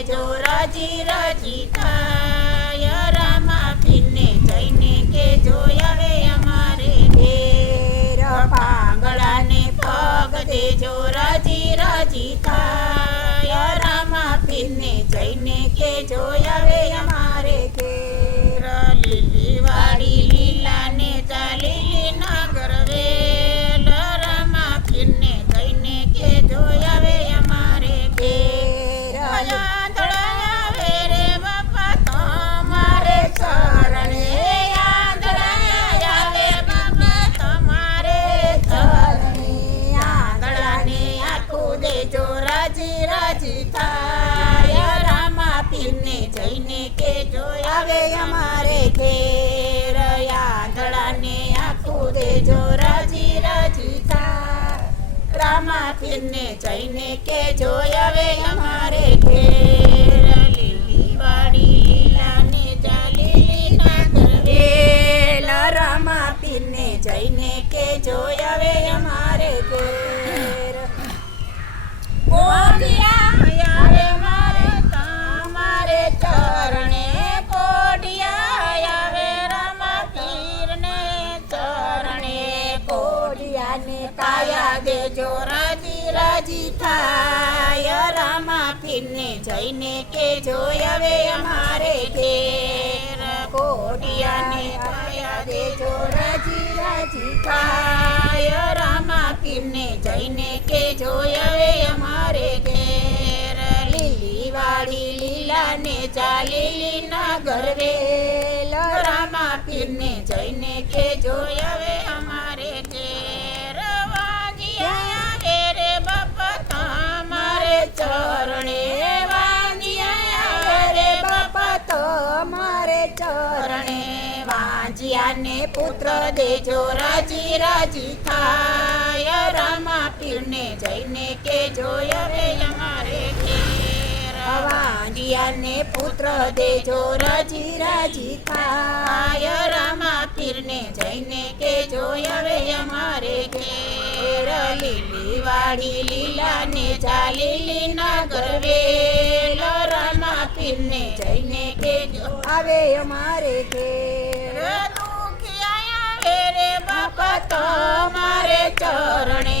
દેજો રાજી રાજી થાય રામા પીરને જઈને કેજો આવે અમારે ઘેર પાંગળાને પગ દેજો રાજી રાજી થાય રામા પીરને જઈને કેજો આવે અમારે ઘેર લીલી વાડી લીલાને ચાલી ના ગરવેલ રામા પીરને જઈને કેજો આવે અમારે ઘેર આંધળા આવે રે બાપા તમારે ચરણે આંધળા આવે બાપા તમારે ચરણે આંધળાને આખું દેજો રાજી રાજી થાય રામા પીરને જઈને કેજો આવે અમારે ઘેર આંધળાને આખું દેજો રાજી રાજી થાય રામા પીરને જઈને કેજો આવે અમારે ઘેર લીલી વાડી લીલાને ચાલી ના ગરવેલ રામા પીરને જઈને કેજો આવે અમારે ઘેર કોઢિયા આવે મારે તમારે ચરણે કોઢિયા આવે રામા પીરને ચરણે કોઢિયાને કાયા દેજો રાજી રાજી થાય રામા પીરને જઈને કેજો આવે અમારે ઘેર કોઢિયાને કાયા દેજો રાજી રાજી થાય રામા પીરને જઈને કેજો આવે અમારે ઘેર લીલી વાડી લીલાને ચાલી ના ગરવેલ રામા પીરને જઈને કેજો આવે અમારે ઘેર વાંજિયા આવે રે બાપા તમારે ચરણે વાંજિયા આવે રે બાપા તમારે ચરણે વાંજિયાને પુત્ર દેજો રાજી રાજી થાય રામા પીરને જઈને કેજો આવે અમારે ઘેર વાંજિયાને પુત્ર દેજો રાજી રાજી થાય રામા પીરને જઈને કેજો આવે અમારે ઘેર લીલી વાડી લીલાને ચાલી ના ગરવેલ રામા પીરને જઈને કેજો આવે અમારે ઘેર દુખિયા આવે રે બાપા તમારે ચરણે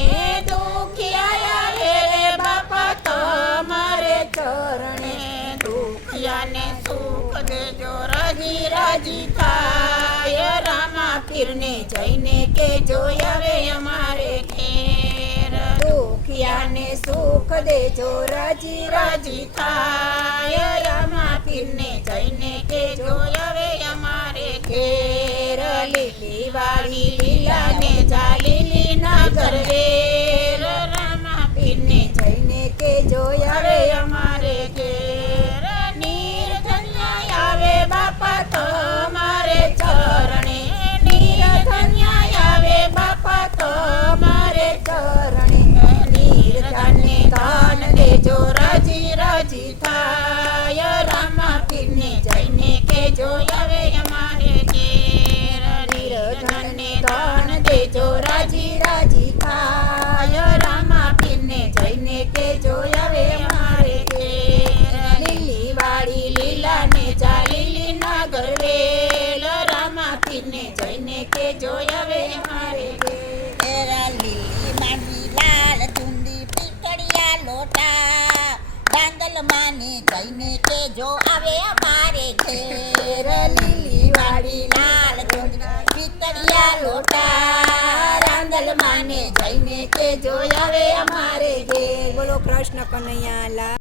દુખિયા આવે રે બાપા તમારે ચરણે દુખિયાને સુખ દેજો રાજી રાજી થાય રામા પીરને જઈને કેજો આવે અમારે ઘેર દુખિયાને સુખ દેજો રાજી રાજી થાય રામા પીરને જઈને કેજો આવે અમારે ઘેર લીલી વાડી લીલાને ચાલી ના ગરવેલ રામા પીરને જઈને કેજો આવે અમારે ઘેર નિર્ધન્યા આવે બાપા તમારે ચરણે નિર્ધન્યા આવે બાપા તમારે ચરણે નિર્ધનને દાન દેજો રાજી રાજી થાય રામા પીરને જઈને કેજો આવે અમારે ઘેર નિર્ધનને દાન દેજો રાજી રાજી થાય રામા પીરને જઈને કેજો આવે અમારે ઘેર લીલી વાડી લીલાને ચાલી ના ગરવેલ રામા પીરને જઈને કેજો આવે અમારે ઘેર લીલી માંડવી લાલ ચુંદી પીકડિયા લોટા ડાંગલ માને જઈને કેજો આવે અમારે ઘેર લીલી વાડી લાલ ચુંદી પીકડિયા લોટા રાંદલ માને જઈને કેજો આવે અમારે ઘેર બોલો કૃષ્ણ કનૈયા લાલ